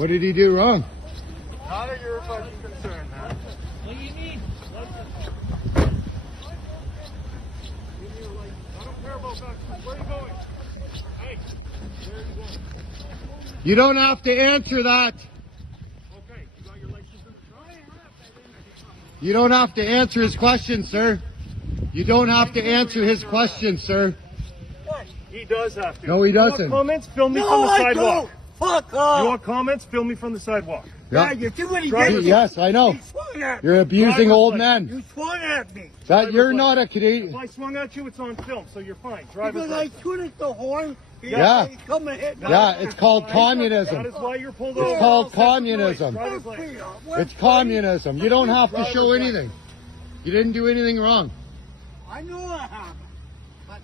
What did he do wrong? None of your fucking concern, man. What do you need? I don't care about that. Where are you going? Hey, where are you going? You don't have to answer that. Okay, you got your license in the front? You don't have to answer his question, sir. You don't have to answer his question, sir. He does have to. No, he You want doesn't. comments? Film me from the sidewalk. Fuck You off! want comments? Film me from the sidewalk. Yeah, you're too many Driver's Yes, I know. You swung at me. You're abusing Driver's old license. men. You swung at me. That you're Driver's not a If Canadian. I swung at you, it's on film, so you're fine. Driver's Because I license. tooted the horn. Yeah. You come and hit me. Yeah, it's called That communism. is why you're pulled It's over. called communism. Driver's license. It's communism. You don't have to show anything. You didn't do anything wrong. I know I have.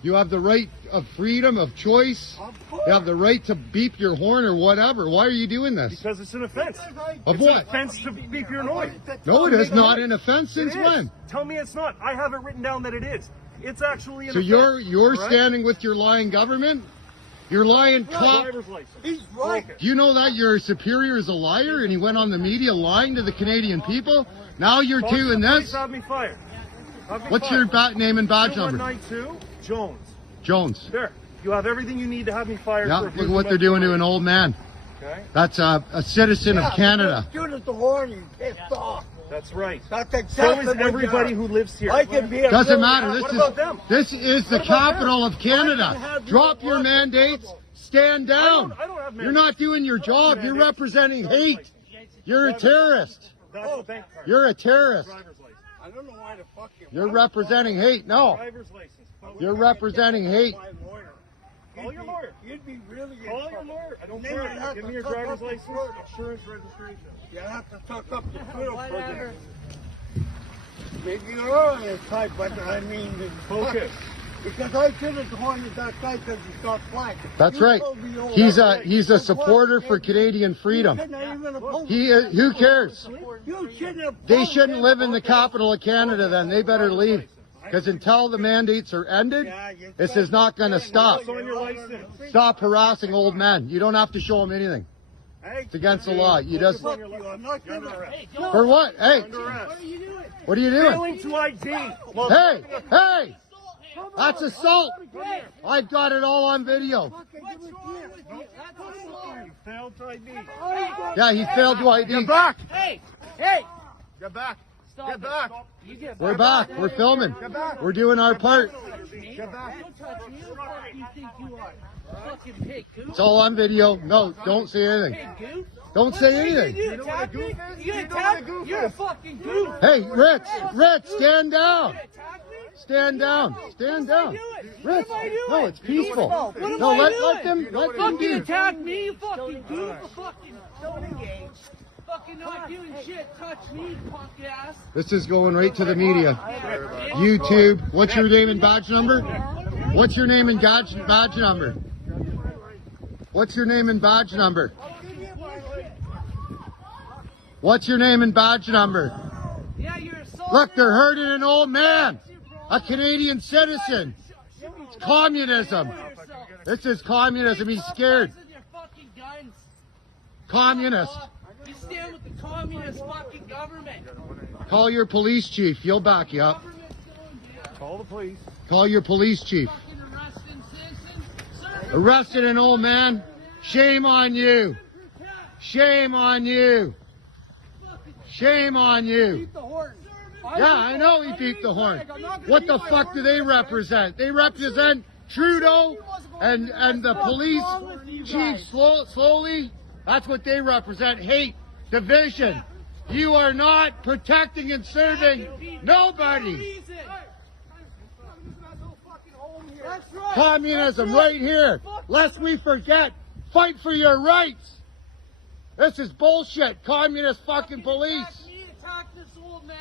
You have the right of freedom of choice. Of course. You have the right to beep your horn or whatever. Why are you doing this? Because it's an offense. Of It's an what? offense to beep your noise. No, it is not an offense since It is. when? Tell me it's not. I have it written down that it is. It's actually an So offense. you're all right? standing with your lying government? Your lying cop. Driver's license. He's right. Okay. Do you know that your superior is a liar and he went on the media lying to the Canadian people? Now you're Talk to doing the police, this? Have me fired. Have me What's fired. your name and badge number? 2192 Jones. Jones. There. You have everything you need to have me fired. Yeah, for look at abusing what my they're doing to authority. an old man. Okay. That's a citizen of Canada. You tooted the horn. You pissed off. That's right. That's So exactly is what everybody you who lives here. I can be a Doesn't million- matter. What about them? This is the What about capital of I Canada. can have Drop your your mandates. Stand down. I don't have You're not doing your job. You're mandates. representing hate. You're a terrorist. That's the bank card. You're a terrorist. Driver's license. I don't know why the fuck you. You're representing hate. No, Driver's license. you're representing hate. My lawyer. Call your lawyer. You'd be really. in Call your trouble. lawyer. I don't Then care. you'd have Give to me your tuck driver's up the license, skirt. insurance, registration. You have to tuck up the skirt for this. Maybe you're on this type, but I mean, Focus. Because I tooted the horn at that guy because he got flagged. That's You right. told me all He's that. a supporter for Canadian freedom. You shouldn't even oppose He it. who cares? You shouldn't have They opposed shouldn't it. live in the capital of Canada. Then they better leave. Because until the mandates are ended, this is not going to stop. What's on your license? Stop harassing old men. You don't have to show them anything. Hey, It's against the law. You just fuck you. I'm not You're gonna. under arrest. for what? Hey, Under arrest. what are you doing? Failing to ID. Hey, hey, that's assault. I've got it all on video. Fucking give it here. You failed to ID. Yeah, he failed to ID. back. Hey, hey. Get back. Stop Get back. You get We're back. We're filming. We're doing our part. Get back. Don't touch me. Who the fuck do you think you are? Fucking pig goose. It's all on video. No, don't say anything. Pig goose. Don't say anything. You attack me? You attack me? You're a fucking goose. Hey, Rich, stand down. You attack me? Stand down. Stand down. Rich, no, it's peaceful. What am No, I let doing? them Fucking do. attack me, you fucking goof. Fucking don't engage. Fucking not doing shit. Touch me, punk ass. This is going right to the media. YouTube. What's your name and badge number? What's your name and badge number? What's your name and badge number? What's your name and badge number? Yeah, you're assaulting. Look, they're hurting an old man, a Canadian citizen. It's communism. This is communism. He's scared. Your fucking guns. Communist. You stand with the communist fucking government. Call your police chief. He'll back you up. Government's going down. Call the police. Call your police chief. Fucking arresting citizens. Sir, Arrested an old man. Shame on you. Shame on you. Shame on you. the horn. Yeah, I know he beat the horn. What the fuck do they represent? They represent Trudeau and the police chief slowly. That's what they represent. Hate, division. You are not protecting and serving nobody. That's right. Communism right here. Lest we forget, fight for your rights. This is bullshit. Communist fucking police. Attack this old man.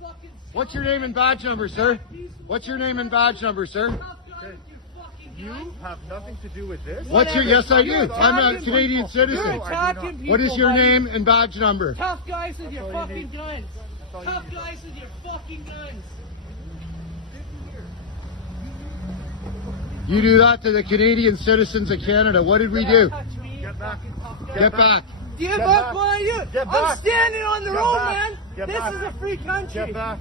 Fucking What's your name and badge number, sir? What's your name and badge number, sir? tough guy with your fucking You guns. have nothing to do with this. What's your, yes I do. I'm a Canadian You're citizen. attacking people. What is your buddy. name and badge number? Tough guys with your fucking guns. Tough guys with your fucking guns. You do that to the Canadian citizens of Canada. What did we do? Touch me, Get back. fucking tough guy. Get back. Give Get up back. on you. Get I'm back. standing on the Get road, back. man. Get This back. is a free country. Get back.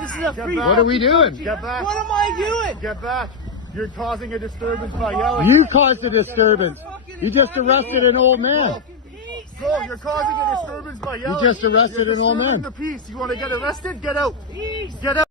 This is a Get free back. What are we doing? country. Get back. What am I doing? Get back. You're causing a disturbance by yelling. You caused the disturbance. You just arrested an old man. Bro, you're causing a disturbance by yelling. You just arrested You're an old disturbing man. the peace. You want to get arrested? Get out. Peace. Get out.